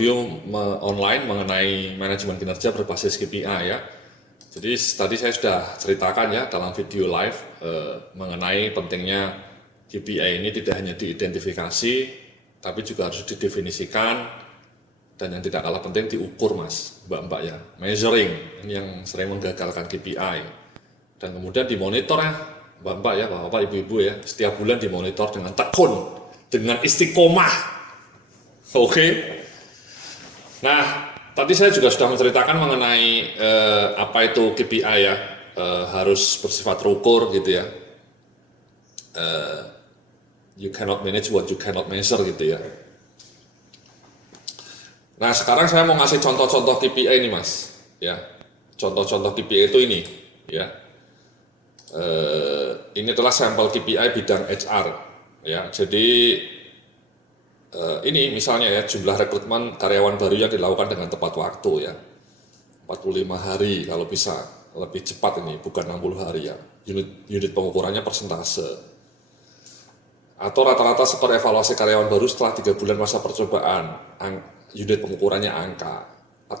video online mengenai manajemen kinerja berbasis KPI ya. Jadi tadi saya sudah ceritakan ya dalam video live mengenai pentingnya KPI ini tidak hanya diidentifikasi, tapi juga harus didefinisikan, dan yang tidak kalah penting diukur mas, mbak-mbak ya. Measuring, ini yang sering menggagalkan KPI. Dan kemudian dimonitor ya, mbak-mbak ya, bapak-bapak, ibu-ibu ya, setiap bulan dimonitor dengan tekun, dengan istiqomah. Oke. Nah, tadi saya juga sudah menceritakan mengenai apa itu KPI ya, harus bersifat terukur gitu ya. You cannot manage what you cannot measure gitu ya. Nah, sekarang saya mau ngasih contoh-contoh KPI ini mas, ya. Contoh-contoh KPI itu ini, ya. Ini adalah sampel KPI bidang HR, ya. Jadi ini misalnya ya, jumlah rekrutmen karyawan baru yang dilakukan dengan tepat waktu ya, 45 hari kalau bisa, lebih cepat ini, bukan 60 hari ya. Unit pengukurannya persentase. Atau rata-rata skor evaluasi karyawan baru setelah 3 bulan masa percobaan, unit pengukurannya angka,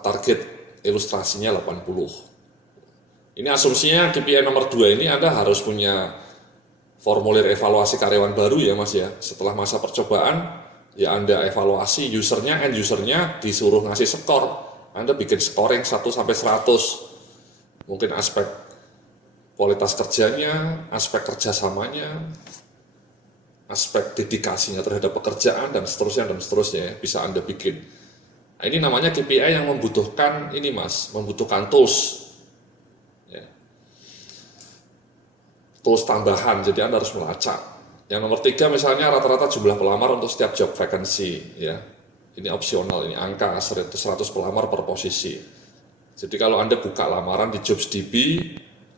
target ilustrasinya 80. Ini asumsinya KPI nomor 2 ini Anda harus punya formulir evaluasi karyawan baru ya mas ya. Setelah masa percobaan, ya Anda evaluasi usernya, end usernya disuruh ngasih skor. Anda bikin scoring 1-100. Mungkin aspek kualitas kerjanya, aspek kerjasamanya, aspek dedikasinya terhadap pekerjaan, dan seterusnya ya, bisa Anda bikin. Nah, ini namanya KPI yang membutuhkan ini mas, membutuhkan tools. Ya. Tools tambahan, jadi Anda harus melacak. Yang nomor 3 misalnya rata-rata jumlah pelamar untuk setiap job vacancy. Ya. Ini opsional, ini angka 100 pelamar per posisi. Jadi kalau Anda buka lamaran di JobsDB,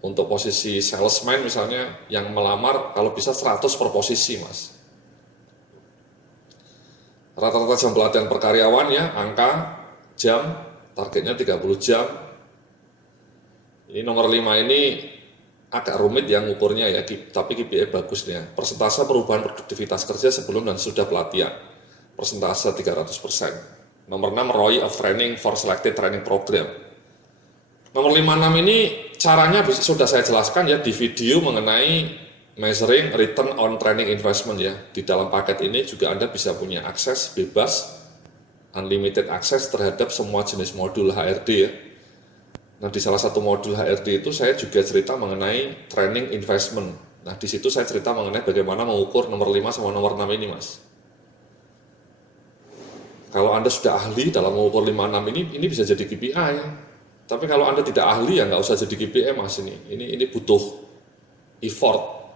untuk posisi salesman misalnya, yang melamar kalau bisa 100 per posisi mas. Rata-rata jam pelatihan per karyawan ya, angka, jam, targetnya 30 jam. Ini nomor 5 ini agak rumit yang ukurnya ya, tapi KPI bagus nih ya. Persentase perubahan produktivitas kerja sebelum dan sudah pelatihan, persentase 300%. Nomor 6 ROI of training for selected training program. Nomor 5-6 ini caranya sudah saya jelaskan ya di video mengenai measuring return on training investment ya. Di dalam paket ini juga Anda bisa punya akses bebas, unlimited akses terhadap semua jenis modul HRD ya. Nah, di salah satu modul HRD itu saya juga cerita mengenai training investment. Nah, di situ saya cerita mengenai bagaimana mengukur nomor 5 sama nomor 6 ini mas. Kalau Anda sudah ahli dalam mengukur 5-6 ini bisa jadi KPI ya. Tapi kalau Anda tidak ahli ya nggak usah jadi KPI mas ini. Ini butuh effort.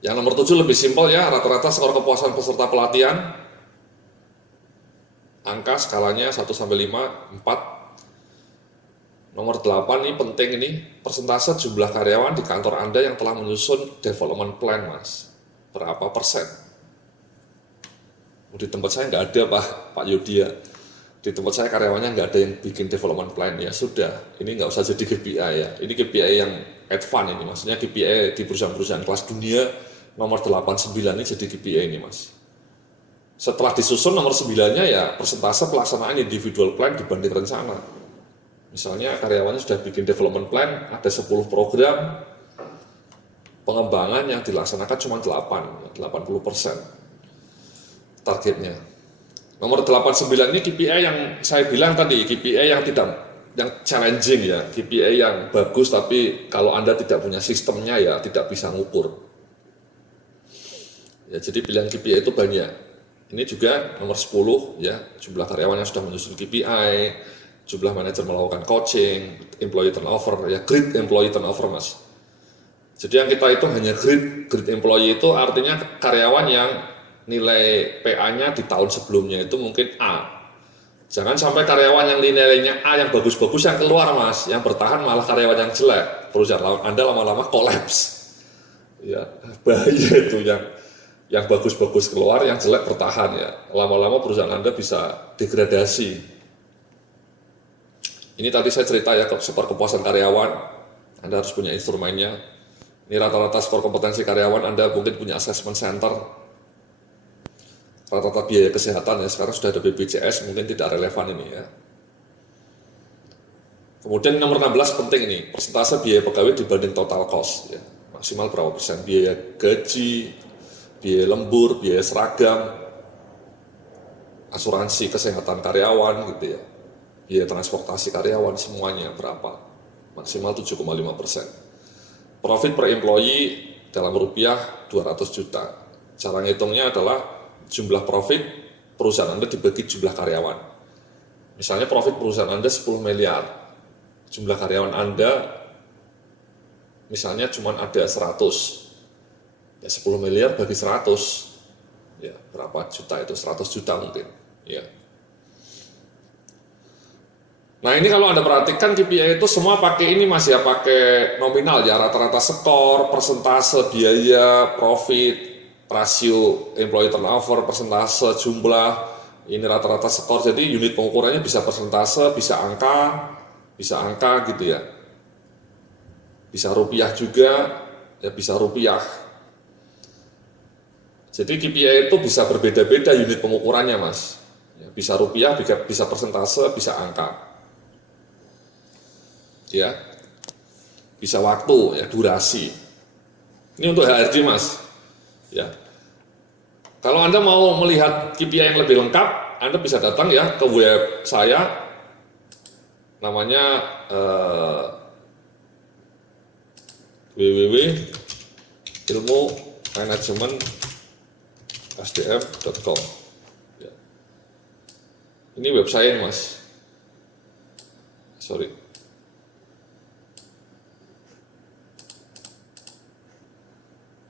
Yang nomor 7 lebih simpel ya, rata-rata skor kepuasan peserta pelatihan. Angka skalanya 1-5, 4. Nomor 8 ini penting ini, persentase jumlah karyawan di kantor Anda yang telah menyusun development plan mas. Berapa persen? Di tempat saya nggak ada Pak Yudi ya. Di tempat saya karyawannya nggak ada yang bikin development plan ya sudah, ini nggak usah jadi KPI ya. Ini KPI yang advance ini, maksudnya KPI di perusahaan-perusahaan kelas dunia nomor 89 ini jadi KPI ini mas. Setelah disusun nomor 9-nya ya persentase pelaksanaan individual plan dibanding rencana. Misalnya karyawannya sudah bikin development plan, ada 10 program, pengembangan yang dilaksanakan cuma 80% targetnya. Nomor 89 ini KPI yang saya bilang tadi, KPI yang challenging ya, KPI yang bagus tapi kalau Anda tidak punya sistemnya ya tidak bisa ngukur. Ya, jadi pilihan KPI itu banyak. Ini juga nomor 10 ya, jumlah karyawan yang sudah menyusun KPI, jumlah manajer melakukan coaching, employee turnover ya, great employee turnover mas. Jadi yang kita itu hanya great employee itu artinya karyawan yang nilai PA-nya di tahun sebelumnya itu mungkin A. Jangan sampai karyawan yang nilainya A yang bagus-bagus yang keluar mas, yang bertahan malah karyawan yang jelek. Perusahaan Anda lama-lama kolaps. Ya, bahaya itu yang bagus-bagus keluar, yang jelek bertahan ya. Lama-lama perusahaan Anda bisa degradasi. Ini tadi saya cerita ya skor kepuasan karyawan, Anda harus punya instrumennya. Ini rata-rata skor kompetensi karyawan, Anda mungkin punya assessment center. rata-rata biaya kesehatan ya, sekarang sudah ada BPJS, mungkin tidak relevan ini ya. Kemudian nomor 16 penting ini, persentase biaya pegawai dibanding total cost ya. Maksimal berapa persen, biaya gaji, biaya lembur, biaya seragam, asuransi kesehatan karyawan gitu ya, biaya transportasi karyawan, semuanya berapa, maksimal 7,5%. Profit per employee dalam rupiah 200 juta. Cara ngitungnya adalah jumlah profit perusahaan Anda dibagi jumlah karyawan. Misalnya profit perusahaan Anda 10 miliar, jumlah karyawan Anda misalnya cuma ada 100, ya 10 miliar bagi 100, ya berapa juta itu, 100 juta mungkin. Ya. Nah ini kalau Anda perhatikan KPI itu semua pakai ini Mas ya, pakai nominal ya, rata-rata skor, persentase, biaya, profit, rasio, employee turnover, persentase, jumlah, ini rata-rata skor, jadi unit pengukurannya bisa persentase, bisa angka gitu ya. Bisa rupiah juga, ya bisa rupiah. Jadi KPI itu bisa berbeda-beda unit pengukurannya Mas. Bisa rupiah, bisa persentase, bisa angka, ya, bisa waktu, ya durasi. Ini untuk HRD Mas, ya. Kalau Anda mau melihat KPI yang lebih lengkap, Anda bisa datang ya ke web saya, namanya www.ilmumanajemen.sdm.com. Ini web saya nih Mas. Sorry.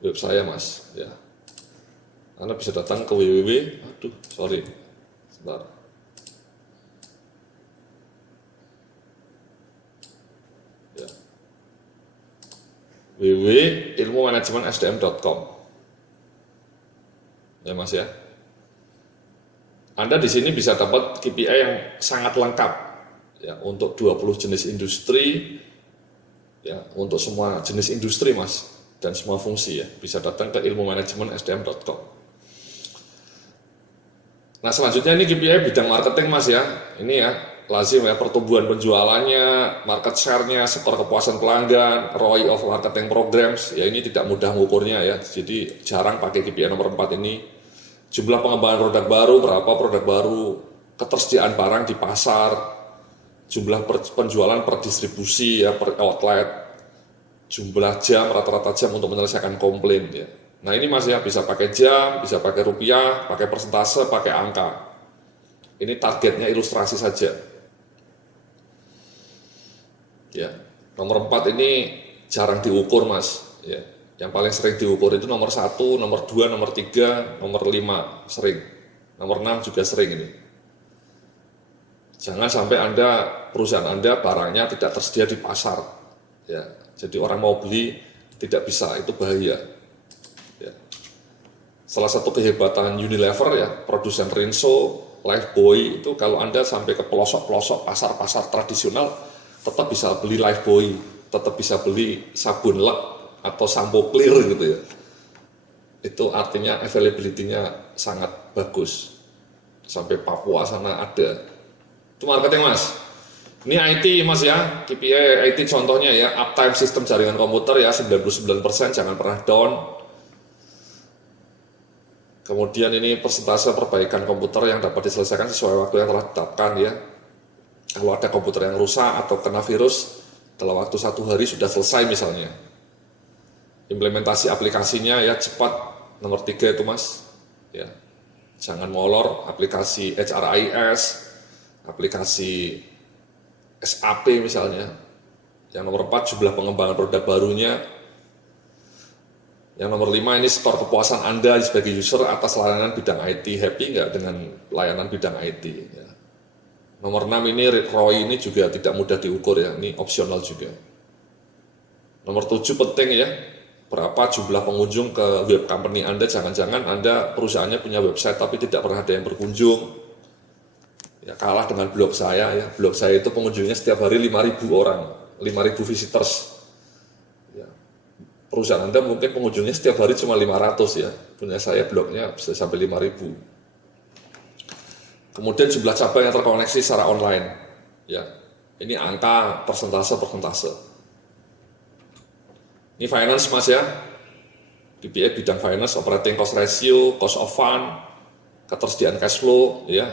Web saya Mas, ya. Anda bisa datang ke sebentar. Ya. www.ilmumanajemen.sdm.com. Ya Mas ya. Anda di sini bisa dapat KPI yang sangat lengkap ya, untuk 20 jenis industri ya, untuk semua jenis industri Mas, dan semua fungsi ya. Bisa datang ke ilmumanajemen.sdm.com. Nah, selanjutnya ini KPI bidang marketing Mas ya. Ini ya, lazim ya, pertumbuhan penjualannya, market share-nya, skor kepuasan pelanggan, ROI of marketing programs. Ya ini tidak mudah mengukurnya ya. Jadi jarang pakai KPI nomor 4 ini. Jumlah pengembangan produk baru, berapa produk baru, ketersediaan barang di pasar, jumlah penjualan per distribusi ya, per outlet, jumlah jam, rata-rata jam untuk menyelesaikan komplain ya. Nah ini Mas ya, bisa pakai jam, bisa pakai rupiah, pakai persentase, pakai angka. Ini targetnya ilustrasi saja. Ya, nomor 4 ini jarang diukur Mas ya. Yang paling sering diukur itu nomor 1, nomor 2, nomor 3, nomor 5 sering. Nomor 6 juga sering ini. Jangan sampai perusahaan Anda barangnya tidak tersedia di pasar. Ya, jadi orang mau beli tidak bisa, itu bahaya. Ya. Salah satu kehebatan Unilever ya, produsen Rinso, Lifebuoy itu kalau Anda sampai ke pelosok-pelosok pasar-pasar tradisional tetap bisa beli Lifebuoy, tetap bisa beli sabun lek atau sampo clear gitu ya. Itu artinya availability-nya sangat bagus. Sampai Papua sana ada. Itu marketing Mas. Ini IT Mas ya, KPI IT contohnya ya, uptime sistem jaringan komputer ya 99%, jangan pernah down. Kemudian ini persentase perbaikan komputer yang dapat diselesaikan sesuai waktu yang telah ditetapkan ya. Kalau ada komputer yang rusak atau kena virus, dalam waktu 1 hari sudah selesai misalnya. Implementasi aplikasinya ya cepat, nomor 3 itu Mas ya. Jangan molor, aplikasi HRIS, aplikasi SAP misalnya. Yang nomor 4 jumlah pengembangan produk barunya. Yang nomor 5 ini skor kepuasan Anda sebagai user atas layanan bidang IT, happy nggak dengan layanan bidang IT ya. Nomor 6 ini ROI ini juga tidak mudah diukur ya, ini opsional juga. Nomor 7 penting ya, berapa jumlah pengunjung ke web company Anda, jangan-jangan Anda perusahaannya punya website tapi tidak pernah ada yang berkunjung. Ya, kalah dengan blog saya ya, blog saya itu pengunjungnya setiap hari 5.000 orang, 5.000 visitors. Ya. Perusahaan Anda mungkin pengunjungnya setiap hari cuma 500 ya, punya saya blognya bisa sampai 5.000. Kemudian jumlah cabang yang terkoneksi secara online. Ya, ini angka persentase. Ini finance Mas ya. KPI bidang finance, operating cost ratio, cost of fund, ketersediaan cash flow, ya.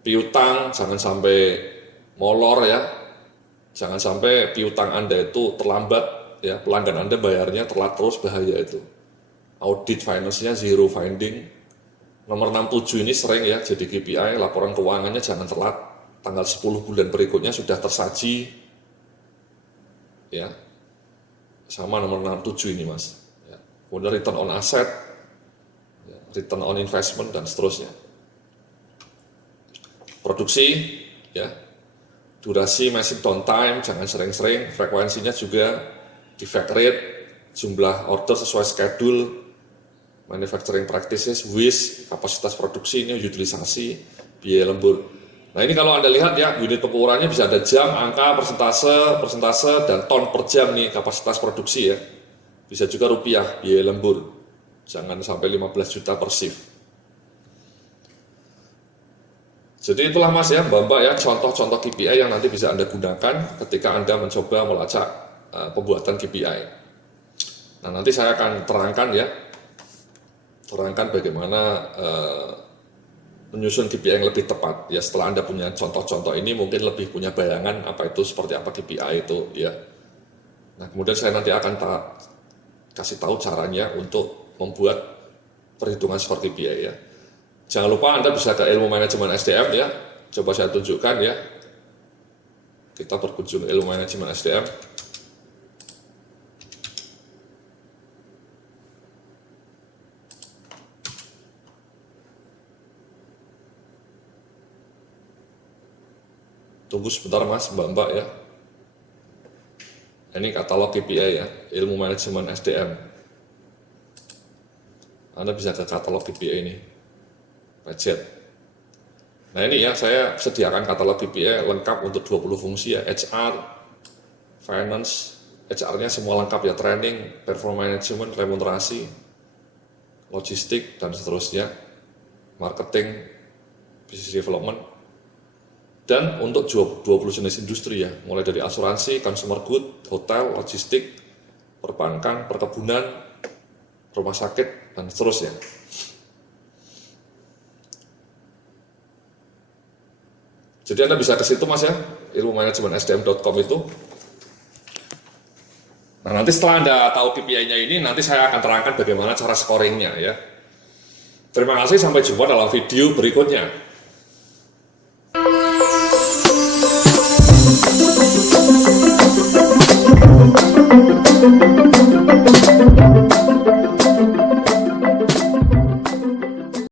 Piutang jangan sampai molor ya. Jangan sampai piutang Anda itu terlambat ya, pelanggan Anda bayarnya telat terus, bahaya itu. Audit finance-nya zero finding. Nomor 67 ini sering ya jadi KPI, laporan keuangannya jangan telat, tanggal 10 bulan berikutnya sudah tersaji. Ya. Sama nomor 67 ini Mas. Ya. Kemudian return on asset, ya, return on investment dan seterusnya. Produksi, ya. Durasi machine downtime jangan sering-sering, frekuensinya juga, defect rate, jumlah order sesuai schedule, manufacturing practices, WIS, kapasitas produksi, ini utilisasi, biaya lembur. Nah ini kalau Anda lihat ya, unit pengukurannya bisa ada jam, angka, persentase, dan ton per jam nih kapasitas produksi ya. Bisa juga rupiah, biaya lembur. Jangan sampai 15 juta per shift. Jadi itulah Mas ya, Mbak ya, contoh-contoh KPI yang nanti bisa Anda gunakan ketika Anda mencoba melacak pembuatan KPI. Nah nanti saya akan terangkan bagaimana menyusun KPI yang lebih tepat ya. Setelah Anda punya contoh-contoh ini mungkin lebih punya bayangan apa itu, seperti apa KPI itu ya. Nah kemudian saya nanti akan kasih tahu caranya untuk membuat perhitungan skor KPI ya. Jangan lupa Anda bisa ke ilmu manajemen SDM ya. Coba saya tunjukkan ya. Kita berkunjung ilmu manajemen SDM. Tunggu sebentar Mas, Mbak ya. Ini katalog KPI ya, ilmu manajemen SDM. Anda bisa ke katalog KPI ini, budget. Nah ini ya, saya sediakan katalog KPI lengkap untuk 20 fungsi ya, HR, finance, HR-nya semua lengkap ya, training, performance management, remunerasi, logistik, dan seterusnya, marketing, business development. Dan untuk 20 jenis industri ya, mulai dari asuransi, consumer good, hotel, logistik, perbankan, perkebunan, rumah sakit, dan seterusnya. Jadi Anda bisa ke situ Mas ya, ilmumanajemen.sdm.com itu. Nah nanti setelah Anda tahu KPI-nya ini, nanti saya akan terangkan bagaimana cara scoringnya ya. Terima kasih, sampai jumpa dalam video berikutnya.